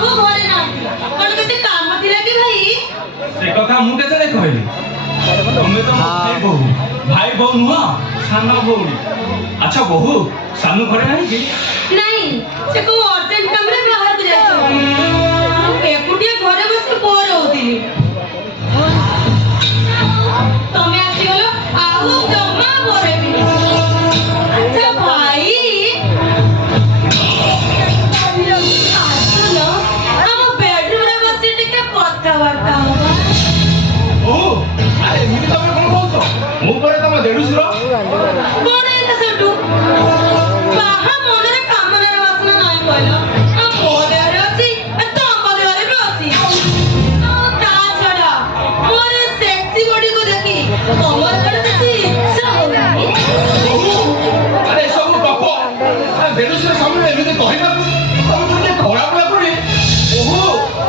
बाबू घरे ना कोन केते काम दिला कि भाई से कथा मु केते कहली तुमे तो भाई बहु नुह सानो बहु अच्छा बहु सानो घरे नहीं कि नहीं से को अर्जेंट काम रे बाहर को जाय एकुटिया घरे बस बोर होतिली तमे आसी गलो आउ जमा बोरे भी अच्छा भाई सुनो हम बेडरूम रे बस टिके कथा वार्ता हो ओ अरे मी तमे कोन बोलतो मु करे तमे देडुसुरो कोन एता सटू बाहा मनरे कामनार वासना नाही कहलो आ बोदेरे अछि तो बोदेरे भी अछि ता छडा मोरे सेक्सी बॉडी को देखी कमर करे देखी इच्छा होनी अरे सब गप अरे देडुसुरो सामने एमिते कहैबा तमे तुके खराब लागुनी ओहो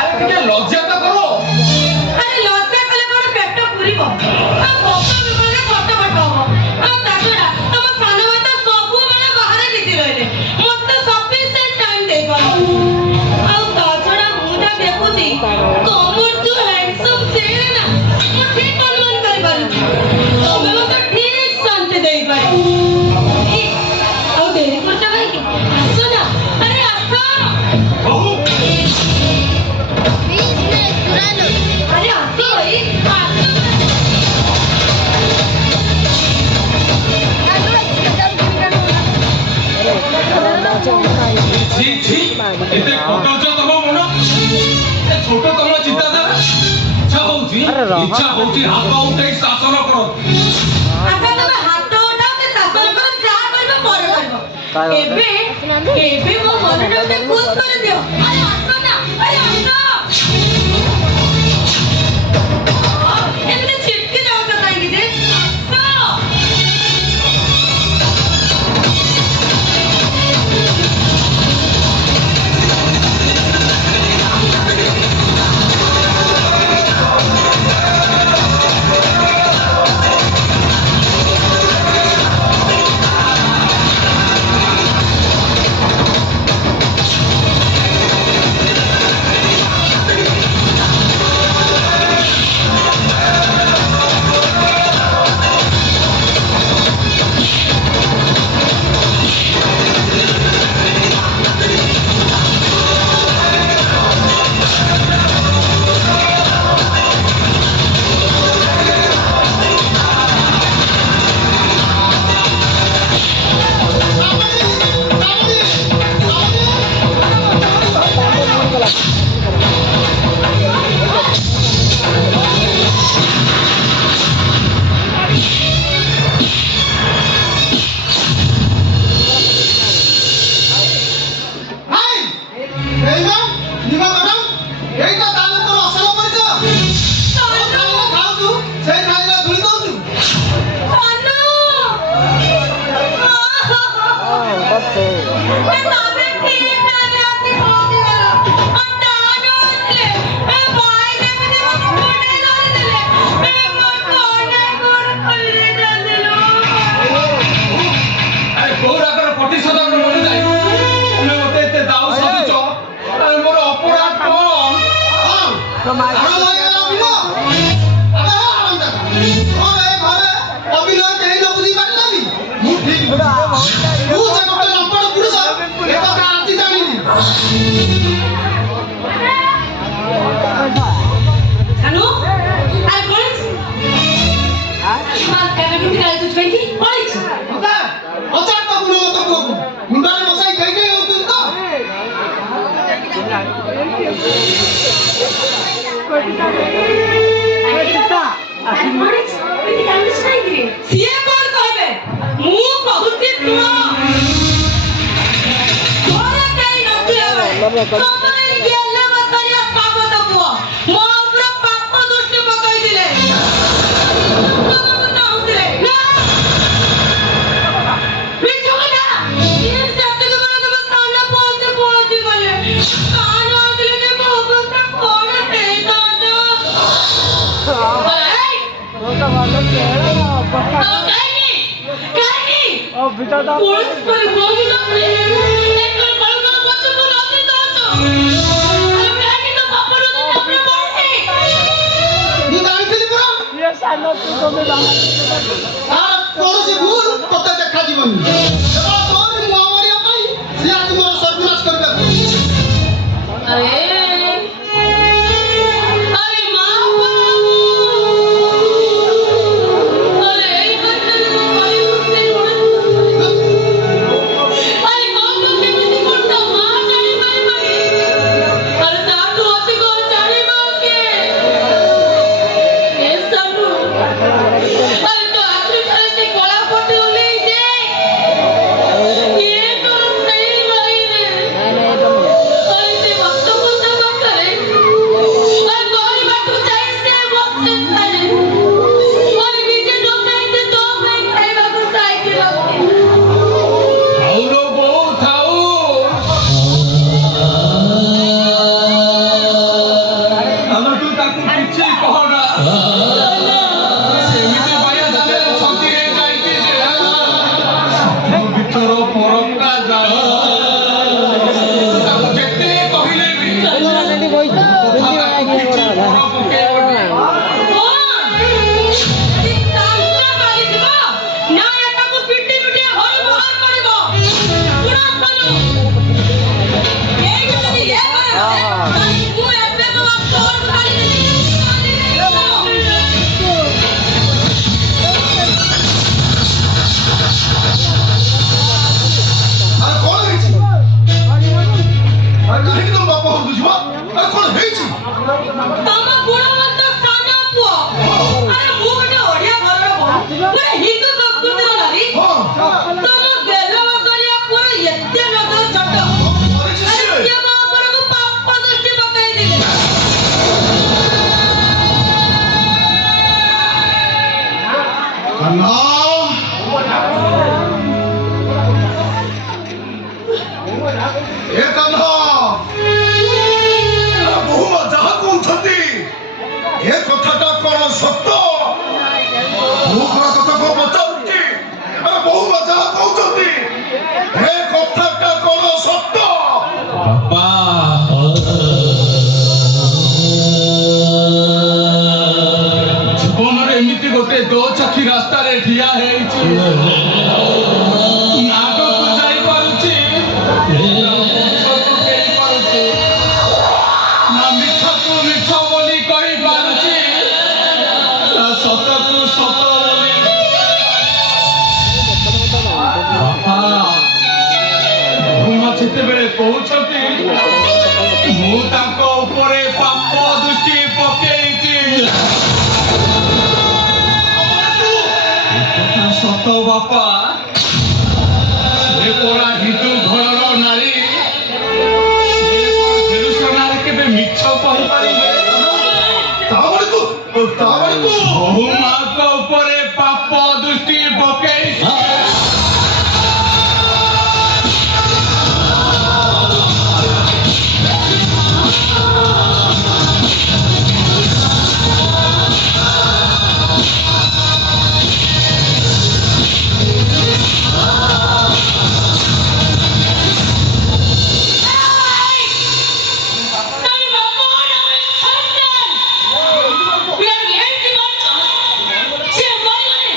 अरे टिके लज्जा त करो अरे लज्जा कले कोन पेट पुरीबो आ कोपा बिबले कट बटो आ ताछडा तम सानो भाई तो सबु बेला बाहर बिजी रहले मते सफिशिएंट टाइम दे पारो आ ताछडा मुटा देखुची कमर जो हैंडसम छे ना मु ठीक अनुमान करि पारु तमे मते ठीक शांति देई पारो आ देरी करता भाई की आसो ना अरे आसो बहु अरे आसो भाई आसो ছি ছি এতে কতজ তম মন এ ছোট তম চিন্তাধারা ইচ্ছা হଉଛି হাত উঠাই শাসন কর আচ্ছা তুমি হাত উঠাও তে শাসন করো যা করবে পরে করব এবে মো মনটাকে খুশ করে দিও আরে আসো না আরে আসো এমনি চিটকে যাও তো কাইনি যে আসো पुलिस पर बोल ना एक कल कल बच्चे को लाते तो তার কৌଣସି ଭୁଲ ତତେ ଦେଖାଯିବନି। କେବଳ ତୋରି ମୁହଁ ମାରିବା ପାଇଁ ସେ ଆଜି ମୋର ସର୍ବନାଶ କରିବାକୁ। अरे अरे माँ बाबू अरे एक बच्चे को मारी मुझसे अरे माँ को कितनी कोटा मार जाने मारी मारी अरे तातू होती को चारी मार के ये सानू अरे तो आखिरी तरह से कोला पोटी उले दे ये तो सही भाई ने अरे ते वक्त को सब करे अरे कोई बातू जाइसे वक्त करे अरे नीचे दो पैसे दो मैं खाएगा को साइकिल रखते थाउलो बहु थाउ ଆମେ ତୁ ତାକୁ କିଛି କହନା ସେମିତି ବାୟା ଜାଲେ ଛତି ହେଇଯାଇଛି ଯେ ମୋ ଭିତର ପରକା ଜାଲ ତାକୁ ଯେତେ କହିଲେ ବି କଥା ତାକୁ କିଛି ପର ପକେଇବନି। ନା ଏଟାକୁ ପିଟି ପିଟି ହରି ବାହାର କରିବ ପୁରା ଚାଲୁ ଏଇ ଯଦି ଏ କର ମୁଁ ଏବେ ତ ତୋର ଖାଲି ଆରେ କଣ ହେଇଛି? ଆରେ କାହିଁକି ତମ ବାପା ଘରକୁ ଯିବ? ଆରେ କଣ ହେଇଛି? ତମ ଗୁଣବନ୍ତ ସାନ ପୁଅ ଆରେ ମୁଁ ଗୋଟେ ଓଡ଼ିଆ ଘରର ବୋହୂ ପୁରା ହିନ୍ଦୁ ସଂସ୍କୃତିର ନାରୀ ହଁ ତମ ବେଲବସରିଆ ପୁଅ ଏତେ ନଜର ଛୋଟ କରିଛି ଆରେ ସିଏ। ସିଏ ମୋ ଉପରକୁ ପାପ ଦୃଷ୍ଟି ପକାଇଦେଲେ କାହ୍ନା ଏ କାହ୍ନା ବୋହୂମା ଯାହା କହୁଛନ୍ତି ଏ କଥାଟା କଣ ସତ? ମୁଁ କଣ କଥାକୁ ପଚାରୁଛି ଆରେ ବୋହୂମା ଯାହା କହୁଛନ୍ତି ଏ କଥାଟା କଣ ସତ? ବାପା ଜୀବନରେ ଏମିତି ଗୋଟେ ଦୋ ଚକି ରାସ୍ତାରେ ଠିଆ ହେଇଛି ନା ଆଗକୁ ଯାଇପାରୁଛି ନା ପଛକୁ ଫେରିପାରୁଛି ନା ମିଛକୁ ମିଛ ବୋଲି କହିପାରୁଛି ନା ସତକୁ ସତ ବୋଲି। ବାପା ବୋହୂମା ଯେତେବେଳେ କହୁଛନ୍ତି ମୁଁ ତାଙ୍କ ଉପରେ ପାପ ଦୃଷ୍ଟି ପକେଇଛି ଏକଥା ସତ ବାପା ସେ ପରା ହିନ୍ଦୁ ଘରର ନାରୀ ସେ କଣ ଫେରୁସନାରେ କେବେ ମିଛ କହିପାରିବେ? ତାମାନେ ତୁ ବୋହୂମାଙ୍କ ଉପରେ ପାପ ଦୃଷ୍ଟି ପକେଇଛି ତମ ବାପା ନାମରେ ସନ୍ତାନ ପୁରା ଏମିତି ମାଛ ସେ ମରିଗଲେ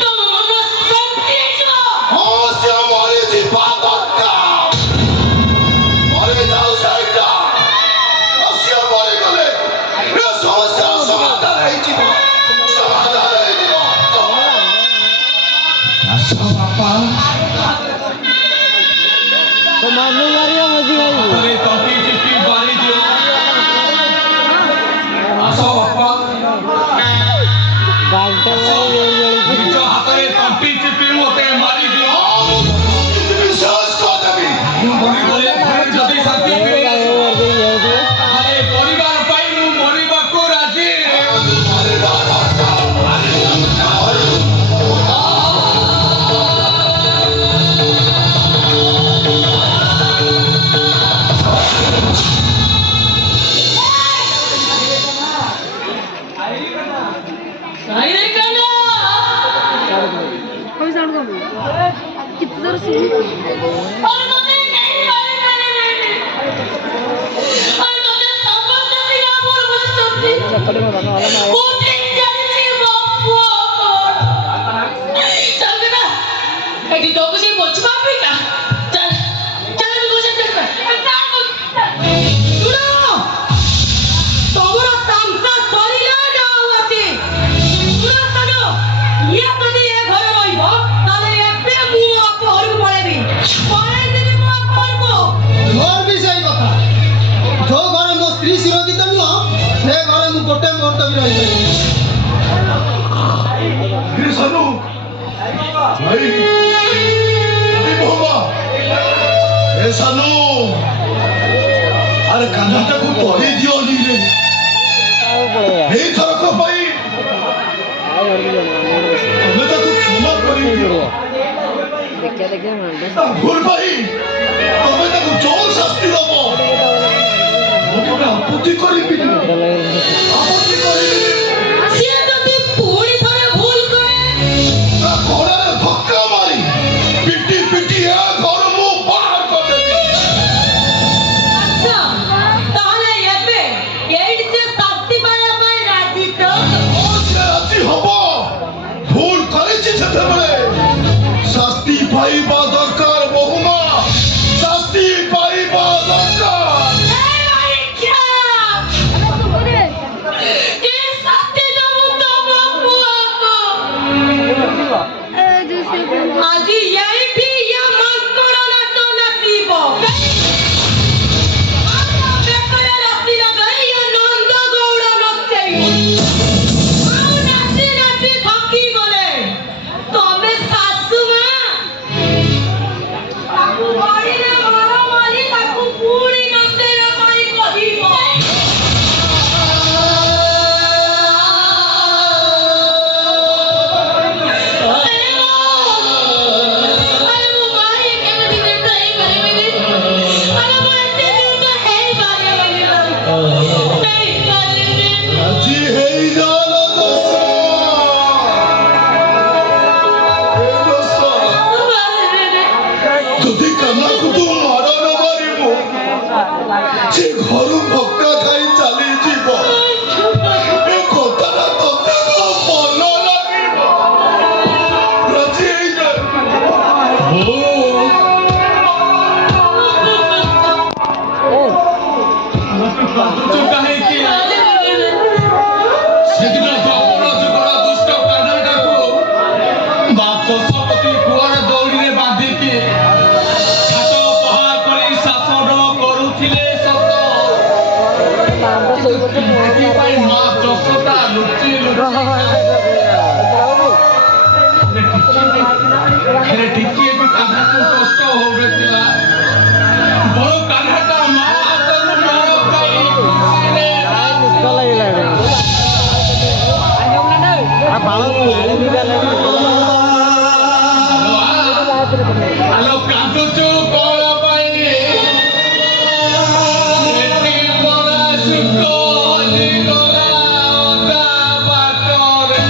ତମ ମନ ଶାନ୍ତି ହେଇଯିବ ହଁ ସେ ମରିଯିବା ଦରକାର। ମରିଯାଉ ସେଇଟା। ଆଉ ସିଏ ମରିଗଲେ ଏ ସମସ୍ୟାର ସମାଧାନ ହେଇଯିବ। ସମାଧାନ ହେଇଯିବ। ଆସ ବାପା ହାତରେ ତଣ୍ଟି ଚିପି ବାରି ଦିଅ ଆସ ବାପା ନିଜ ହାତରେ ତଣ୍ଟି ଚିପି ମୋତେ ମାରି ଦିଅ ବିଶ୍ୱାସ କରିଦେବି। ମୁଁ ମରିଗଲେ ଘରେ ଯଦି ଶାନ୍ତି ଫେରିଆସେ ତାହେଲେ ପରିବାର ପାଇଁ ମୁଁ ମରିବାକୁ ରାଜି ମରିବା ଦରକାର। ନାଇଁ କାନ किती जर सुरू और मते नहीं मारे और मते संबंध दिला बोल बुझते चक्कर में बना वाला ना कोठे जायची बा रे सानू भाई बहुमा ए सानू अरे कान्हाटा को तोड़ी दियो नी रे हे थरक भाई तमे ताको क्षमा करी दियो भूल भाई तमे ताको जोर शास्ति दबो मोटे आपत्ति करिबि आपत्ति करिबि ସିଏ ଯଦି ପୁଣି ଥରେ ଭୁଲ କରେ घोड़े धक्का मारी पिटी पिटी है घर मु बाहर कर देती ଆଚ୍ଛା ତାହେଲେ ଏବେ ଏଇଠି ସେ ଶାସ୍ତି ପାଇବା ପାଇଁ ରାଜି ତ ओ से राजी हबो भूल करिछि सेतेबेले शास्ति पाइबा दरकार बहुमा शास्ति पाइबा दरकार ଆଜି ଏଇଠି ୟା ମାଙ୍କଡ଼ ନାଚ ନାଚିବ ବେକରେ ରସି ଲଗାଇ ୟା ନନ୍ଦ ଗୌଡ଼ ନଚେଇବ ଆଉ ନାଚି ନାଚି ଥକି ଗଲେ ତମେ ଶାଶୁ ମା ତାକୁ ବଡ଼ିରେ ମାର ମାରି ତାକୁ ପୁଣି ନଚେଇବା ପାଇଁ କହିବ राजी है जानो दोस्तों যদি কানা কুটু মার ন মারিবো সে ঘরু ভক্কা খাই চালি যাব এ কথাটা তোতে মন লাগিব রাজি হই যা କାହିଁକି ସେଦିନ ଜବର ଯୁଗର ଦୁଷ୍ଟ କାହ୍ନାଟାକୁ ମା ପଶୁପତି କୁଆର ଦଉଡ଼ିରେ ବାନ୍ଧିକି ହାତ ପାହା କରି ଶାସନ କରୁଥିଲେ ସତ ଏଥିପାଇଁ ମା ଯଶୋଦା ଲୁଚି ଲୁଚି ହେଲେ ଟିକିଏ ବି କାହ୍ନାକୁ କଷ୍ଟ ହଉନଥିଲା ବଡ଼ କାହ୍ନାଟା ମା ହାତରୁ ମାର ପାଇ ଖୁସିରେ ଆଲୋ କାନ୍ଦୁଛୁ କଣ ପାଇଁ ଏଠି ପରା ସୁଖ ହଜିଗଲା ଅଧା ବାଟରେ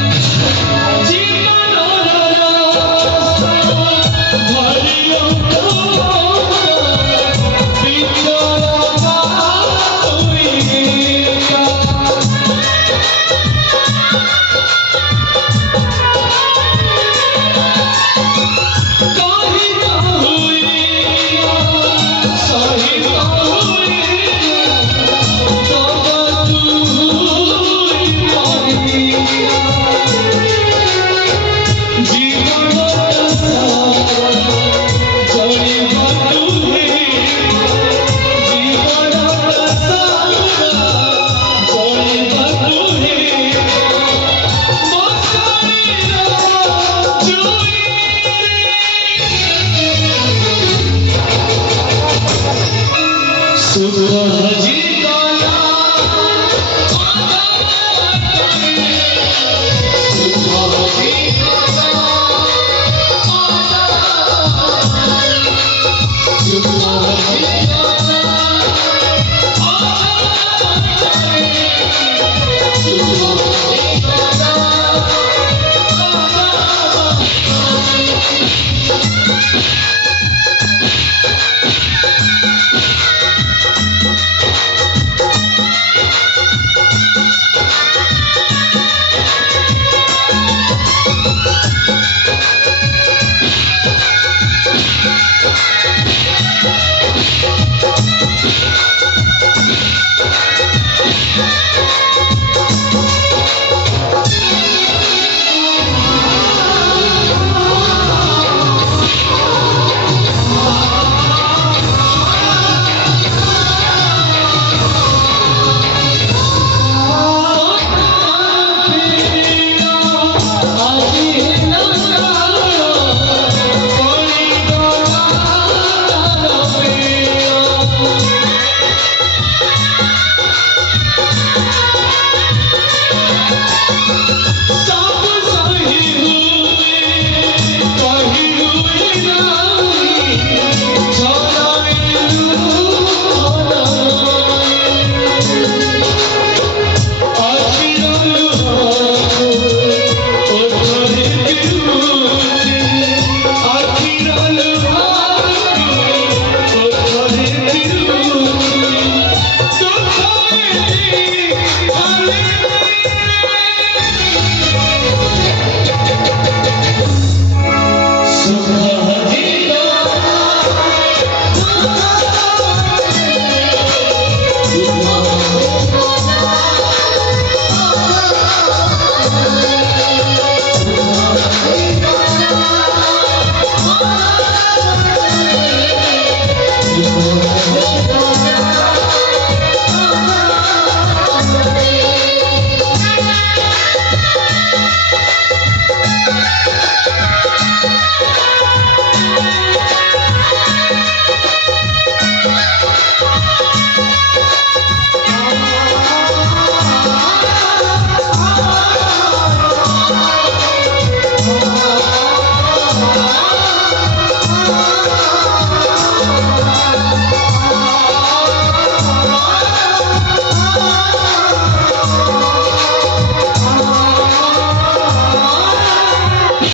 सुख